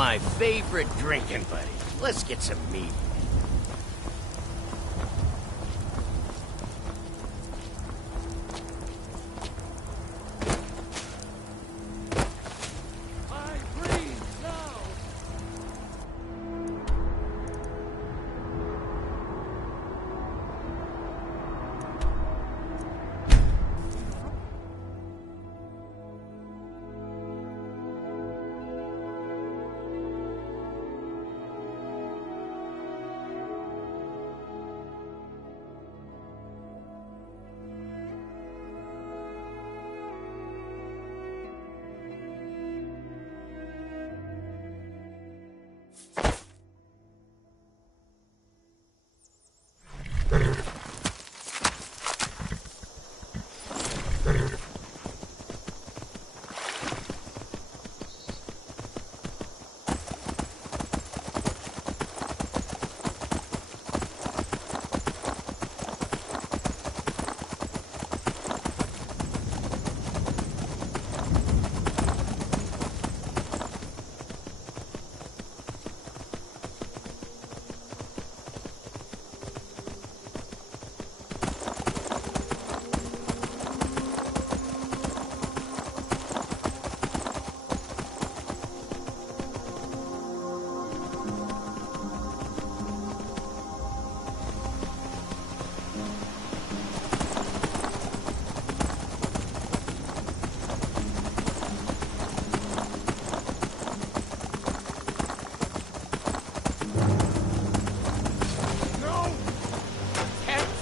my favorite drinking buddies. Let's get some meat.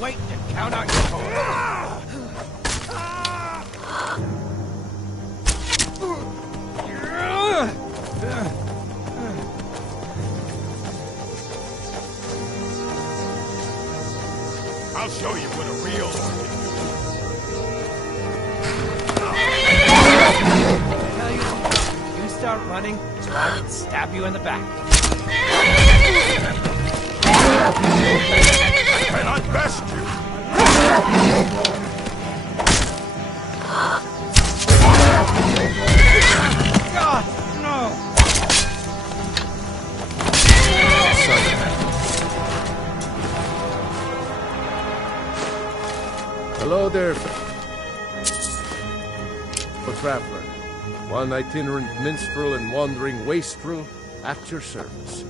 Wait and count out your coins. I'll show you what a real orc Tell you start running, so I can stab you in the back. I cannot best you. God, no! Hello there, traveler. One itinerant minstrel and wandering wastrel at your service.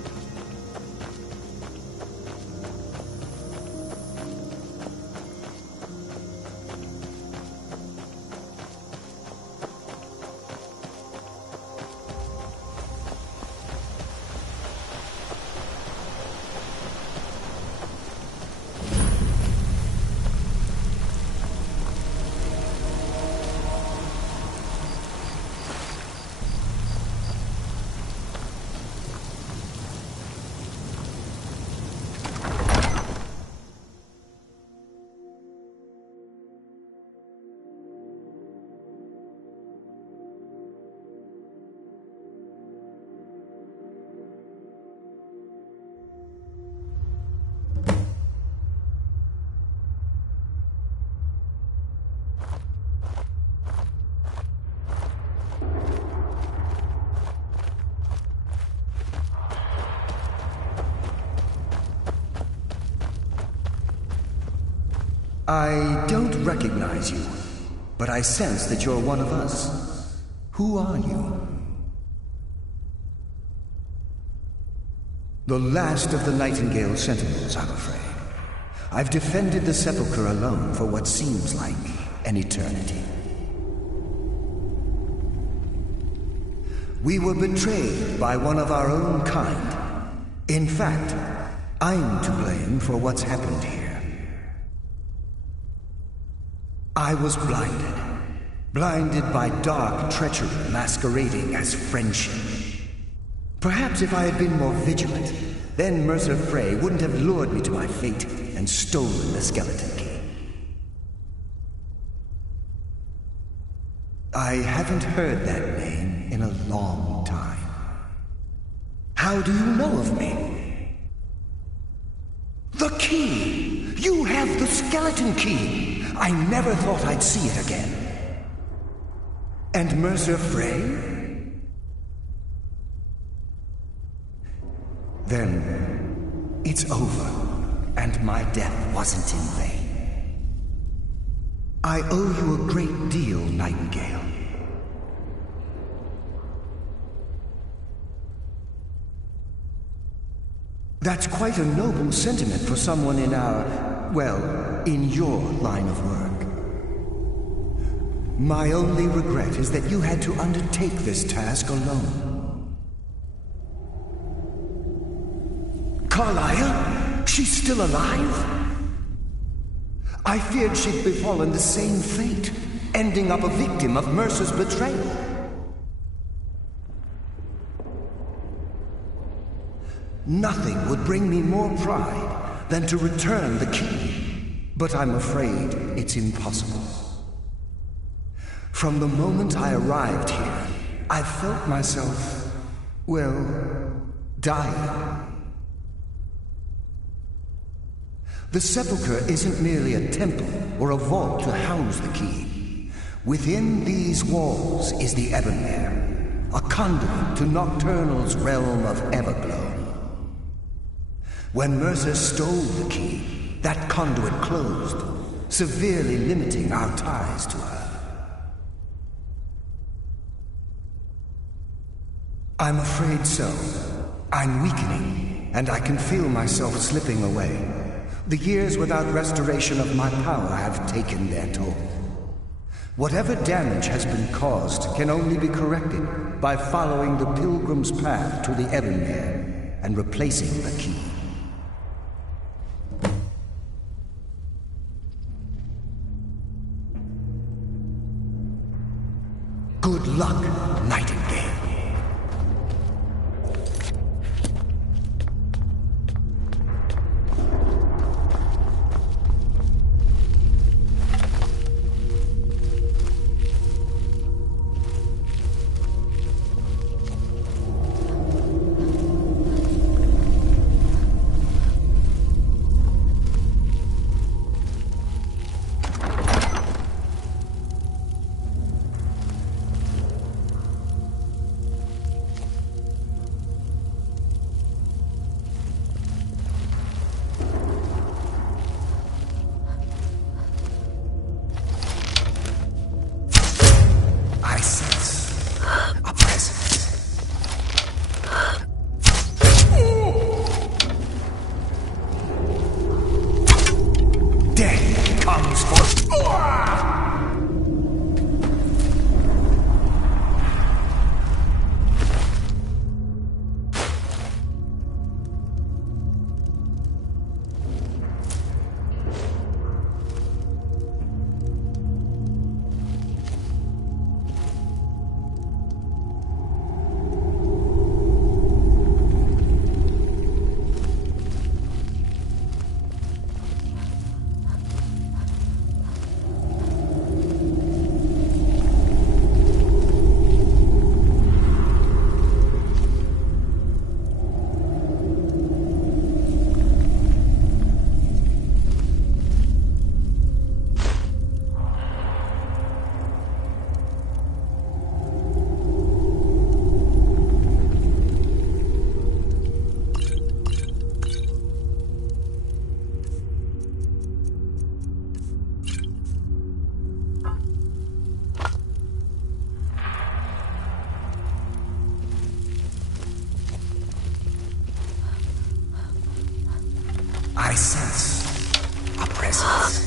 I don't recognize you, but I sense that you're one of us. Who are you? The last of the Nightingale Sentinels, I'm afraid. I've defended the Sepulchre alone for what seems like an eternity. We were betrayed by one of our own kind. In fact, I'm to blame for what's happened here. I was blinded by dark treachery masquerading as friendship. Perhaps if I had been more vigilant, then Mercer Frey wouldn't have lured me to my fate and stolen the skeleton key. I haven't heard that name in a long time. How do you know of me? The key! You have the skeleton key! I never thought I'd see it again. And Mercer Frey? then it's over, and my death wasn't in vain. I owe you a great deal, Nightingale. That's quite a noble sentiment for someone in our, well, in your line of work. My only regret is that you had to undertake this task alone. Carlyle? She's still alive? I feared she'd befallen the same fate, ending up a victim of Mercer's betrayal. Nothing would bring me more pride than to return the key, but I'm afraid it's impossible. From the moment I arrived here, I felt myself, well, dying. The sepulchre isn't merely a temple or a vault to house the key. Within these walls is the Ebonmere, a conduit to Nocturnal's realm of Everglow. When Mercer stole the key, that conduit closed, severely limiting our ties to her. I'm afraid so. I'm weakening, and I can feel myself slipping away. The years without restoration of my power have taken their toll. Whatever damage has been caused can only be corrected by following the pilgrim's path to the Ebonmere and replacing the key. Good luck, Nightingale. I sense a presence.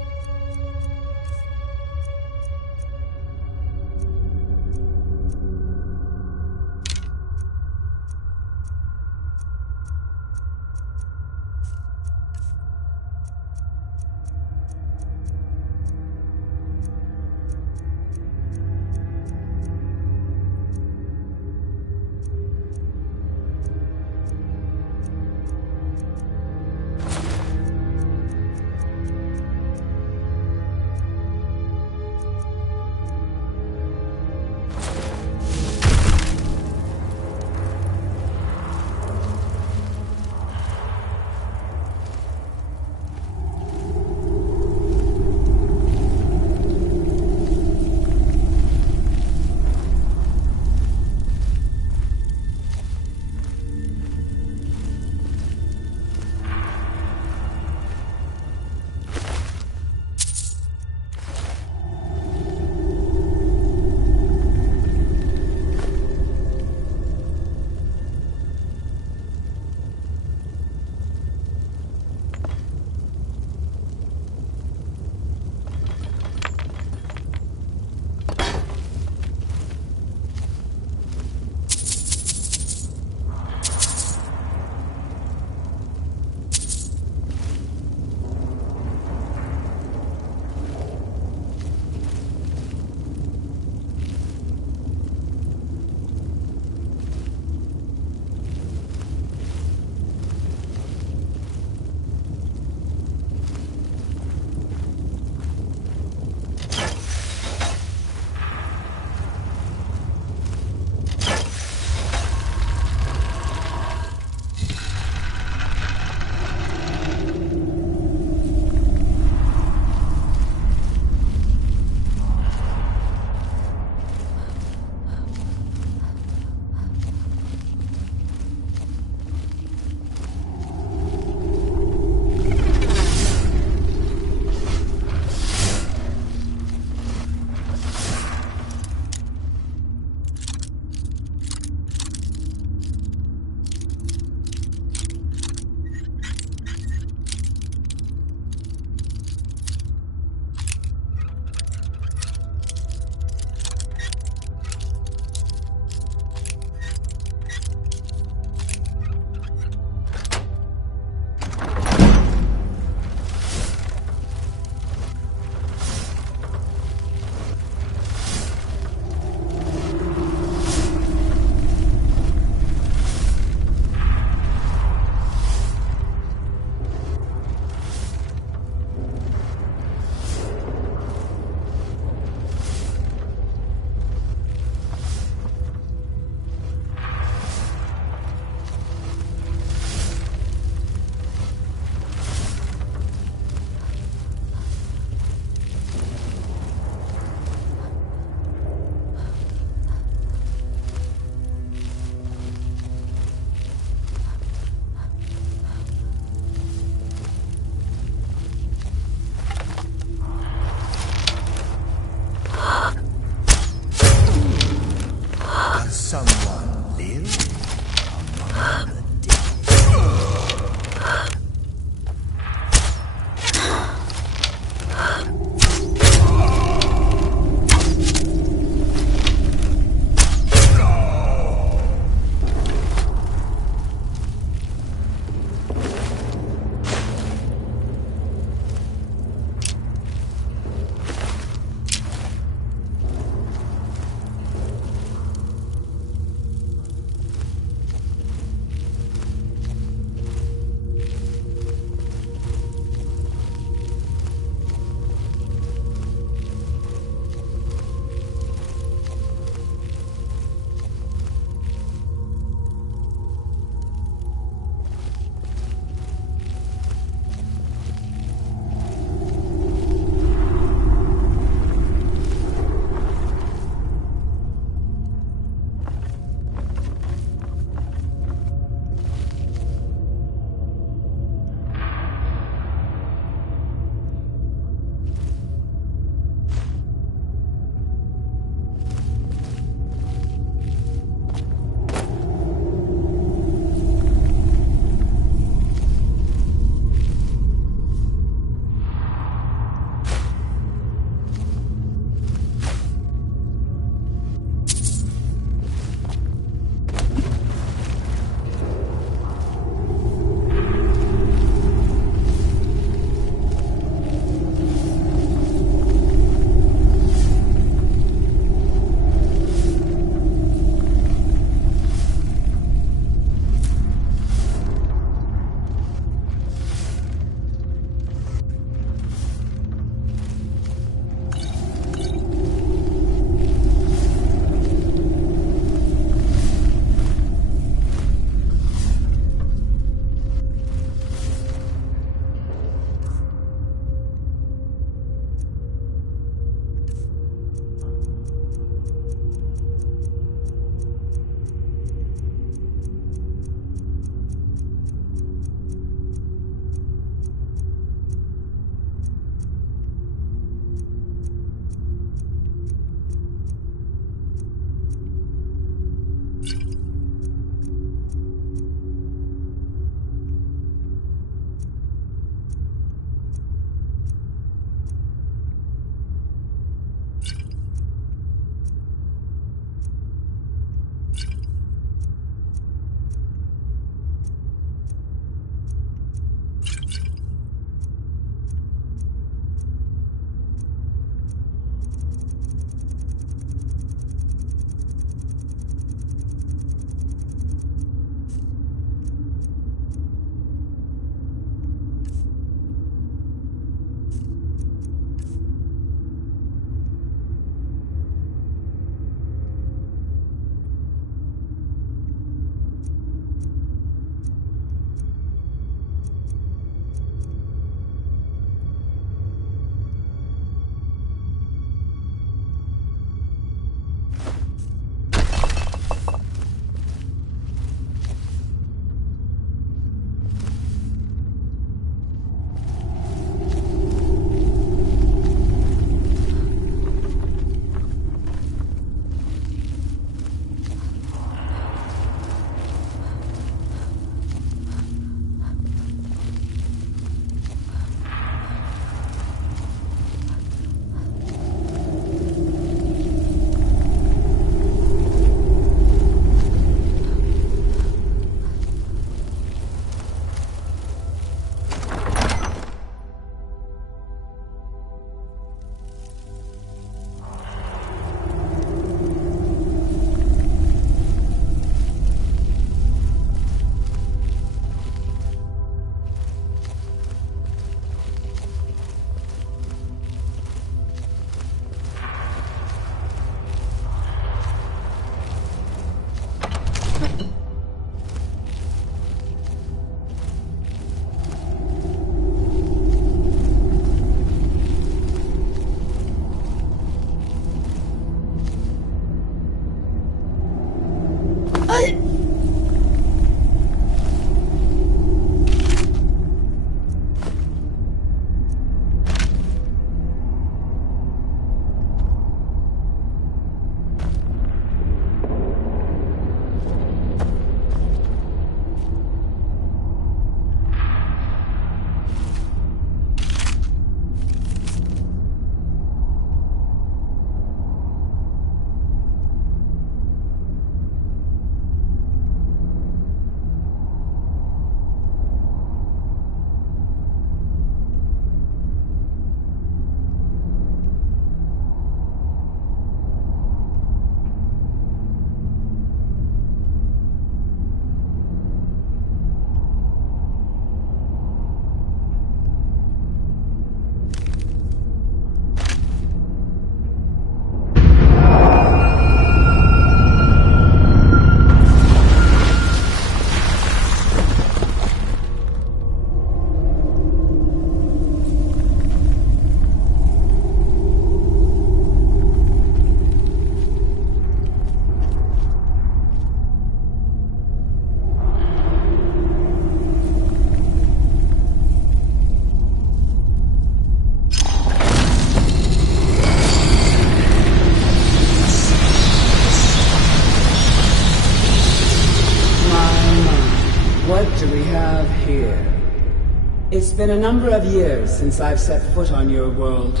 It's been a number of years since I've set foot on your world.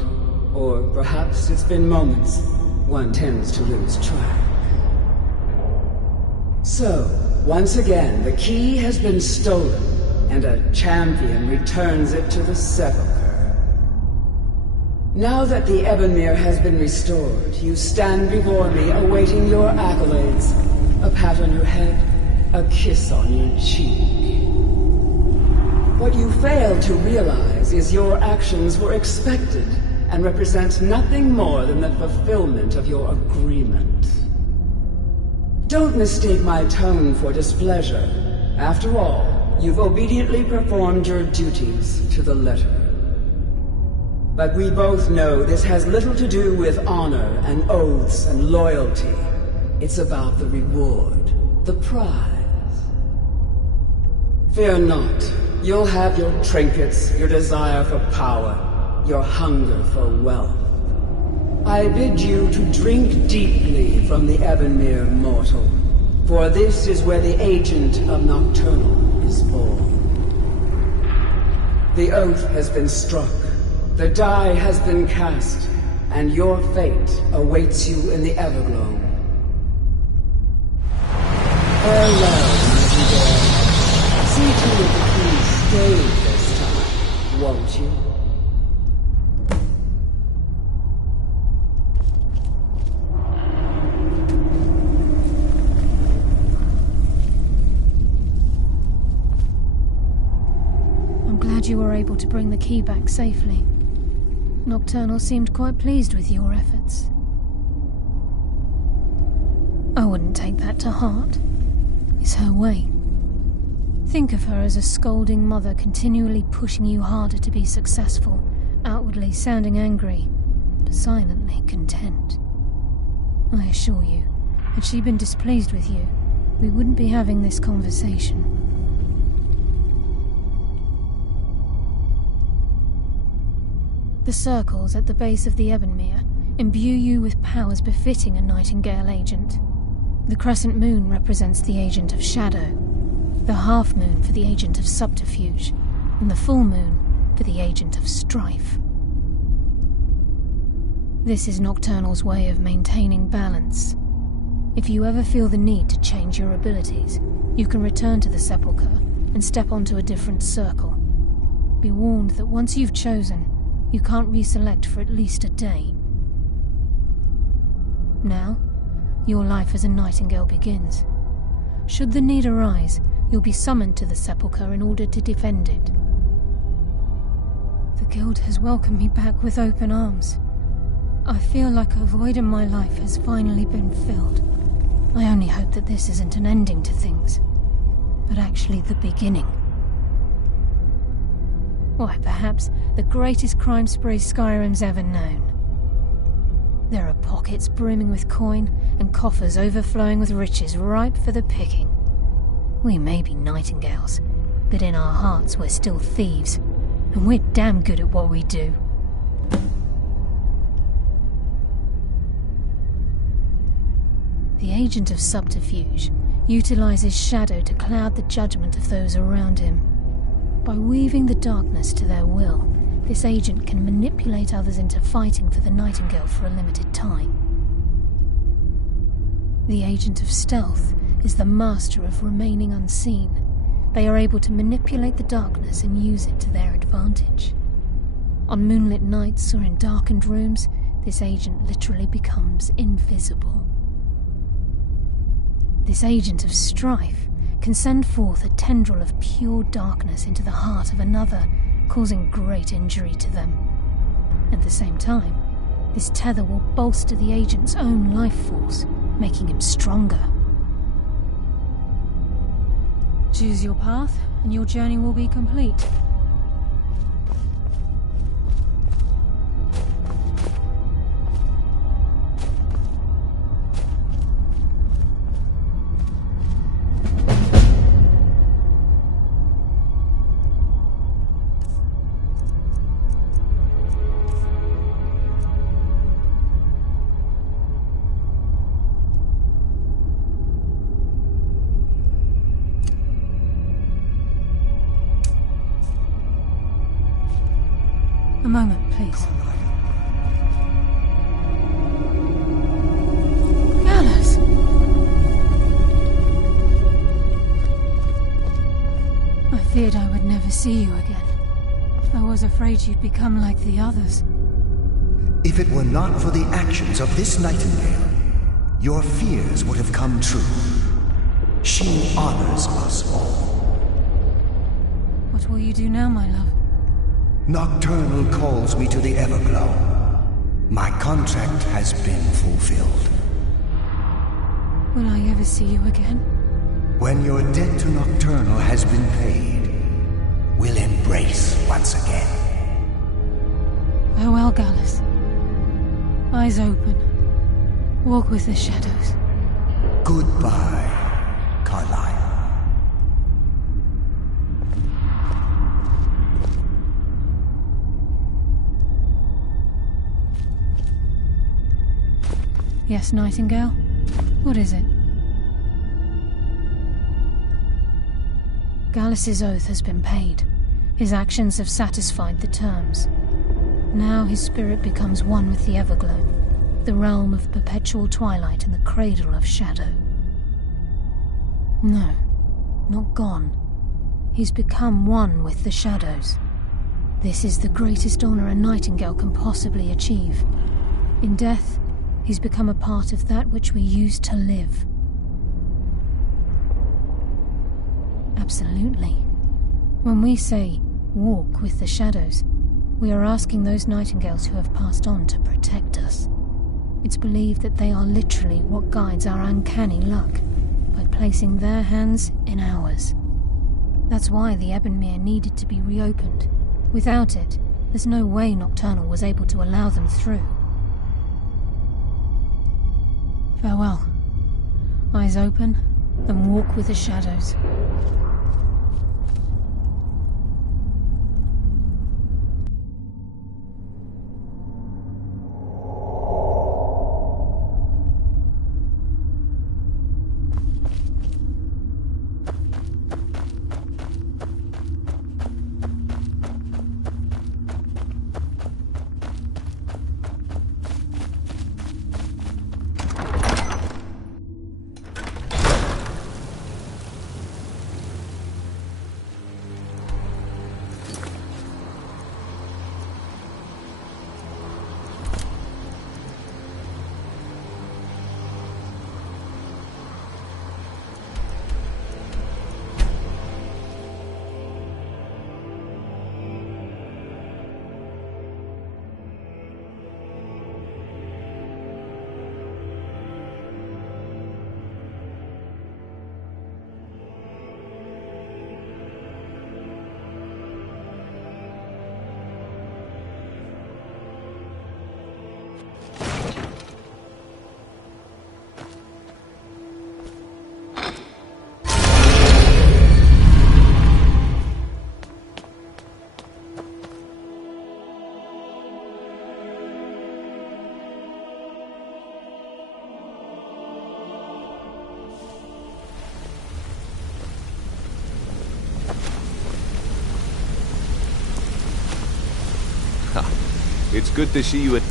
Or perhaps it's been moments. One tends to lose track. So, once again, the key has been stolen, and a champion returns it to the Sepulchre. Now that the Ebonmere has been restored, you stand before me awaiting your accolades. A pat on your head, a kiss on your cheek. What you fail to realize is your actions were expected and represent nothing more than the fulfillment of your agreement. Don't mistake my tone for displeasure. After all, you've obediently performed your duties to the letter. But we both know this has little to do with honor and oaths and loyalty. It's about the reward, the prize. Fear not. You'll have your trinkets, your desire for power, your hunger for wealth. I bid you to drink deeply from the Ebonmere mortal, for this is where the agent of Nocturnal is born. The oath has been struck, the die has been cast, and your fate awaits you in the Everglow. Farewell, mighty boy. See to it that you stay this time, won't you? I'm glad you were able to bring the key back safely. Nocturnal seemed quite pleased with your efforts. I wouldn't take that to heart. It's her way. Think of her as a scolding mother continually pushing you harder to be successful, outwardly sounding angry, but silently content. I assure you, had she been displeased with you, we wouldn't be having this conversation. The circles at the base of the Ebonmere imbue you with powers befitting a Nightingale agent. The crescent moon represents the agent of shadow, the half moon for the agent of subterfuge, and the full moon for the agent of strife. This is Nocturnal's way of maintaining balance. If you ever feel the need to change your abilities, you can return to the Sepulchre and step onto a different circle. Be warned that once you've chosen, you can't reselect for at least a day. Now, your life as a Nightingale begins. Should the need arise, you'll be summoned to the Sepulchre in order to defend it. The Guild has welcomed me back with open arms. I feel like a void in my life has finally been filled. I only hope that this isn't an ending to things, but actually the beginning. Why, perhaps the greatest crime spree Skyrim's ever known. There are pockets brimming with coin and coffers overflowing with riches ripe for the picking. We may be nightingales, but in our hearts we're still thieves, and we're damn good at what we do. The agent of subterfuge utilizes shadow to cloud the judgment of those around him. By weaving the darkness to their will, this agent can manipulate others into fighting for the Nightingale for a limited time. The agent of stealth is the master of remaining unseen. They are able to manipulate the darkness and use it to their advantage. On moonlit nights or in darkened rooms, this agent literally becomes invisible. This agent of strife can send forth a tendril of pure darkness into the heart of another, causing great injury to them. At the same time, this tether will bolster the agent's own life force, making him stronger. Choose your path, and your journey will be complete. A moment, please. Alice! I feared I would never see you again. I was afraid you'd become like the others. If it were not for the actions of this Nightingale, your fears would have come true. She honors us all. What will you do now, my love? Nocturnal calls me to the Everglow. My contract has been fulfilled. Will I ever see you again? When your debt to Nocturnal has been paid, we'll embrace once again. Farewell, Gallus. Eyes open. Walk with the shadows. Goodbye, Carlyle. Yes, Nightingale? What is it? Gallus's oath has been paid. His actions have satisfied the terms. Now his spirit becomes one with the Everglow, the realm of perpetual twilight and the cradle of shadow. No, not gone. He's become one with the shadows. This is the greatest honor a Nightingale can possibly achieve. In death, he's become a part of that which we used to live. Absolutely. When we say, walk with the shadows, we are asking those Nightingales who have passed on to protect us. It's believed that they are literally what guides our uncanny luck, by placing their hands in ours. That's why the Ebonmere needed to be reopened. Without it, there's no way Nocturnal was able to allow them through. Farewell. Eyes open, and walk with the shadows. It's good to see you in...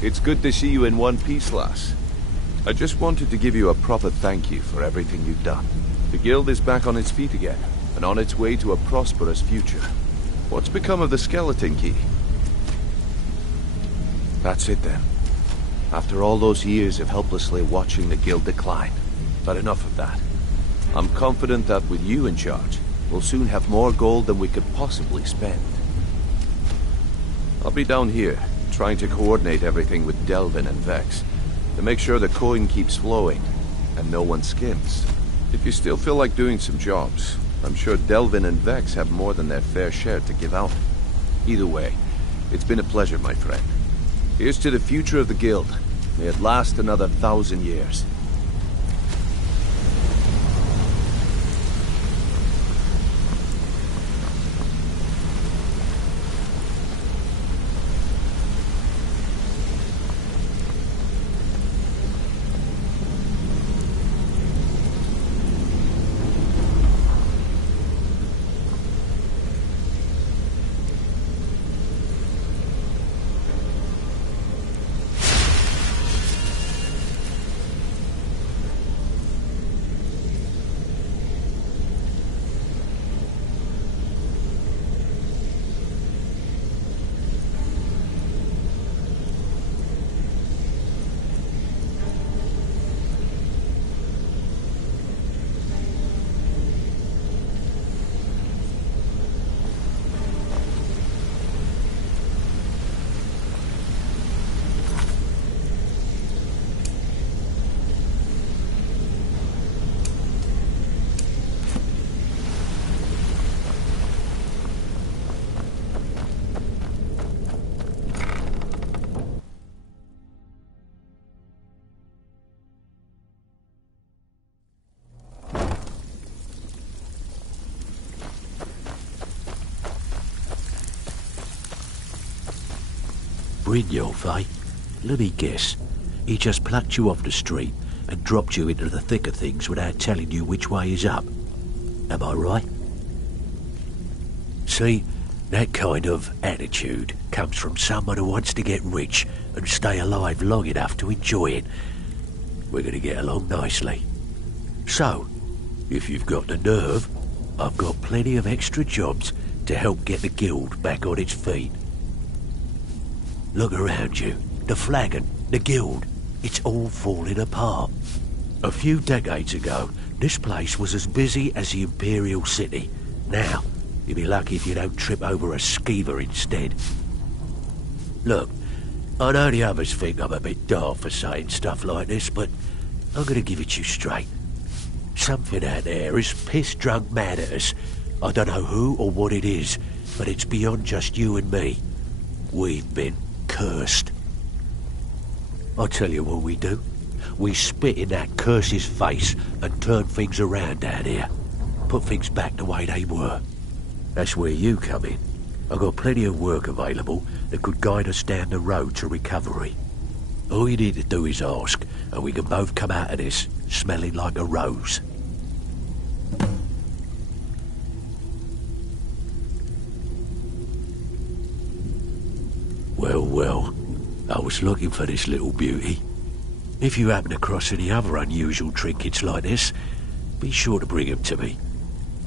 It's good to see you in one piece, lass. I just wanted to give you a proper thank you for everything you've done. The guild is back on its feet again, and on its way to a prosperous future. What's become of the skeleton key? That's it then. After all those years of helplessly watching the guild decline. But enough of that. I'm confident that with you in charge, we'll soon have more gold than we could possibly spend. I'll be down here, trying to coordinate everything with Delvin and Vex, to make sure the coin keeps flowing, and no one skims. If you still feel like doing some jobs, I'm sure Delvin and Vex have more than their fair share to give out. Either way, it's been a pleasure, my friend. Here's to the future of the guild. May it last another 1,000 years. Brynjolf, eh? Let me guess. He just plucked you off the street and dropped you into the thick of things without telling you which way is up. Am I right? See, that kind of attitude comes from someone who wants to get rich and stay alive long enough to enjoy it. We're going to get along nicely. So, if you've got the nerve, I've got plenty of extra jobs to help get the guild back on its feet. Look around you. The flagon, the guild, it's all falling apart. A few decades ago, this place was as busy as the Imperial City. Now, you'd be lucky if you don't trip over a skeever instead. Look, I know the others think I'm a bit daft for saying stuff like this, but I'm gonna give it you straight. Something out there is piss-drunk mad at us. I don't know who or what it is, but it's beyond just you and me. We've been cursed. I'll tell you what we do. We spit in that curse's face and turn things around down here. Put things back the way they were. That's where you come in. I've got plenty of work available that could guide us down the road to recovery. All you need to do is ask, and we can both come out of this smelling like a rose. Well, I was looking for this little beauty. If you happen across any other unusual trinkets like this, be sure to bring them to me.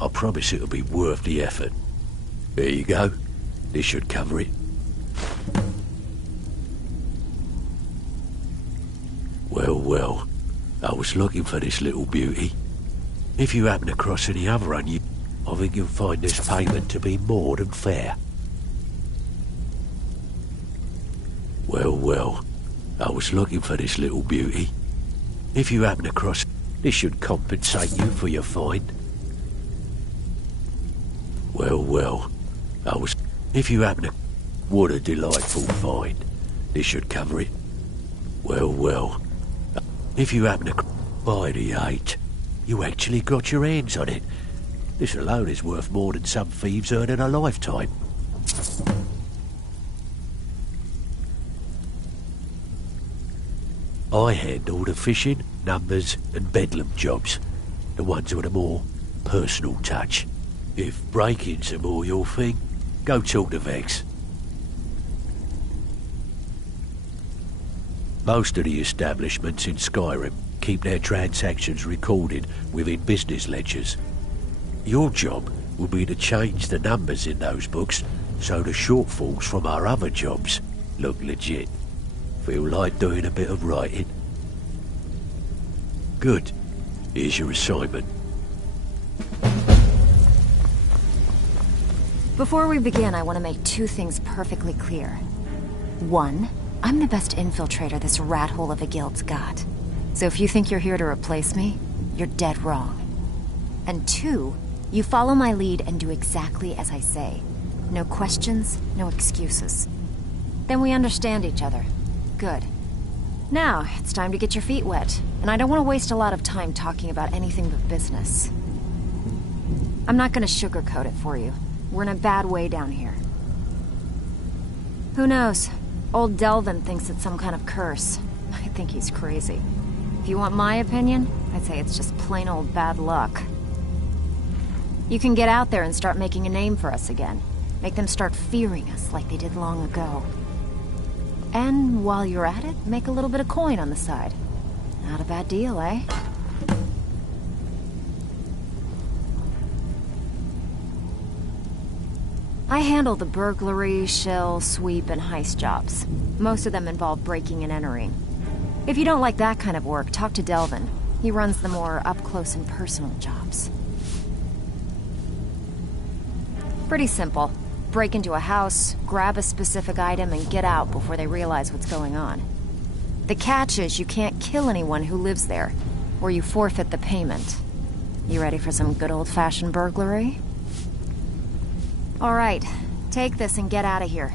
I promise it'll be worth the effort. There you go. This should cover it. Well, I was looking for this little beauty. If you happen across any other unusual, I think you'll find this payment to be more than fair. Well, I was looking for this little beauty. If you happen across, this should compensate you for your find. Well, I was... If you happen to... What a delightful find. This should cover it. Well, if you happen to... By the 8, you actually got your hands on it. This alone is worth more than some thieves earn in a lifetime. I handle the fishing, numbers and bedlam jobs. The ones with a more personal touch. If breaking's a more your thing, go talk to Vex. Most of the establishments in Skyrim keep their transactions recorded within business ledgers. Your job will be to change the numbers in those books so the shortfalls from our other jobs look legit. Feel like doing a bit of writing? Good. Here's your assignment. Before we begin, I want to make 2 things perfectly clear. 1, I'm the best infiltrator this rat hole of a guild's got. So if you think you're here to replace me, you're dead wrong. And 2, you follow my lead and do exactly as I say. No questions, no excuses. Then we understand each other. Good. Now, it's time to get your feet wet, and I don't want to waste a lot of time talking about anything but business. I'm not going to sugarcoat it for you. We're in a bad way down here. Who knows? Old Delvin thinks it's some kind of curse. I think he's crazy. If you want my opinion, I'd say it's just plain old bad luck. You can get out there and start making a name for us again. Make them start fearing us like they did long ago. And while you're at it, make a little bit of coin on the side. Not a bad deal, eh? I handle the burglary, shell, sweep, and heist jobs. Most of them involve breaking and entering. If you don't like that kind of work, talk to Delvin. He runs the more up-close and personal jobs. Pretty simple. Break into a house, grab a specific item, and get out before they realize what's going on. The catch is you can't kill anyone who lives there, or you forfeit the payment. You ready for some good old-fashioned burglary? All right, take this and get out of here.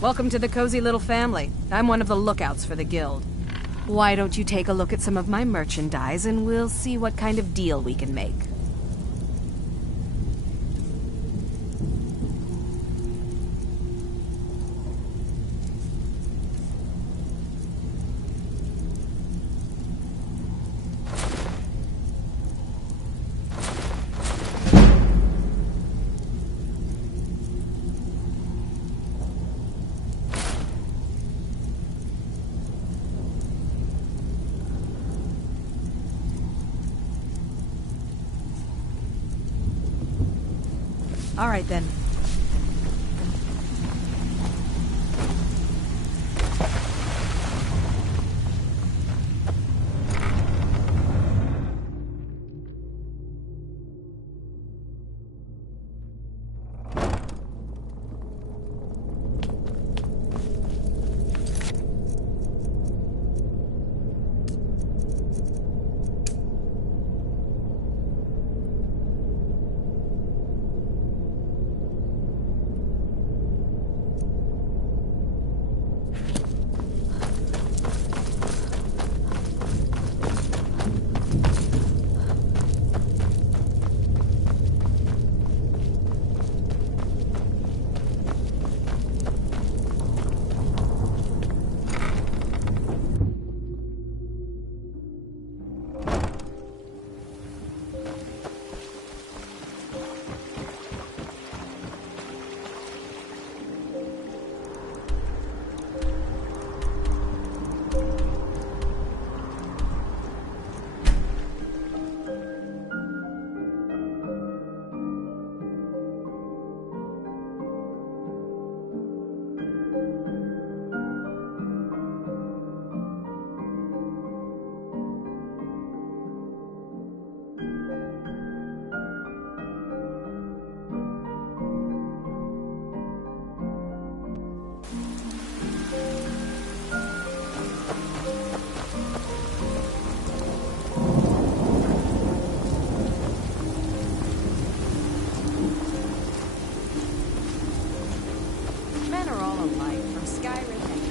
Welcome to the cozy little family. I'm one of the lookouts for the guild. Why don't you take a look at some of my merchandise and we'll see what kind of deal we can make. All right, then. Men are all alike, from Skyrim and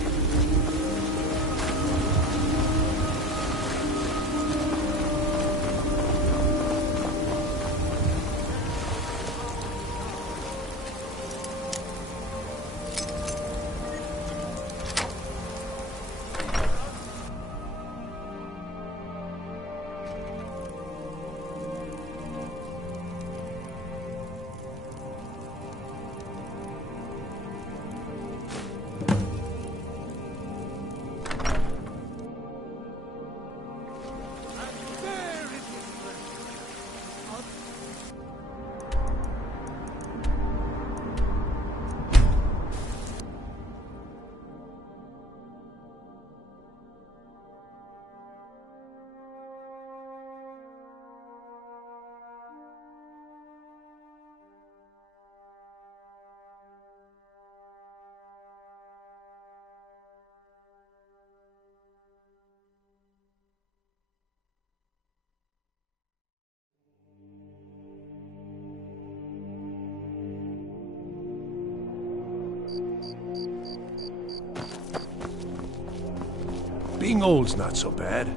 Getting old's not so bad.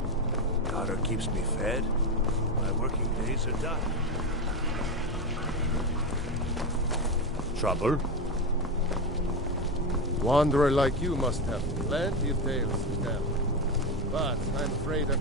Daughter keeps me fed. My working days are done. Trouble? Wanderer like you must have plenty of tales to tell. But I'm afraid that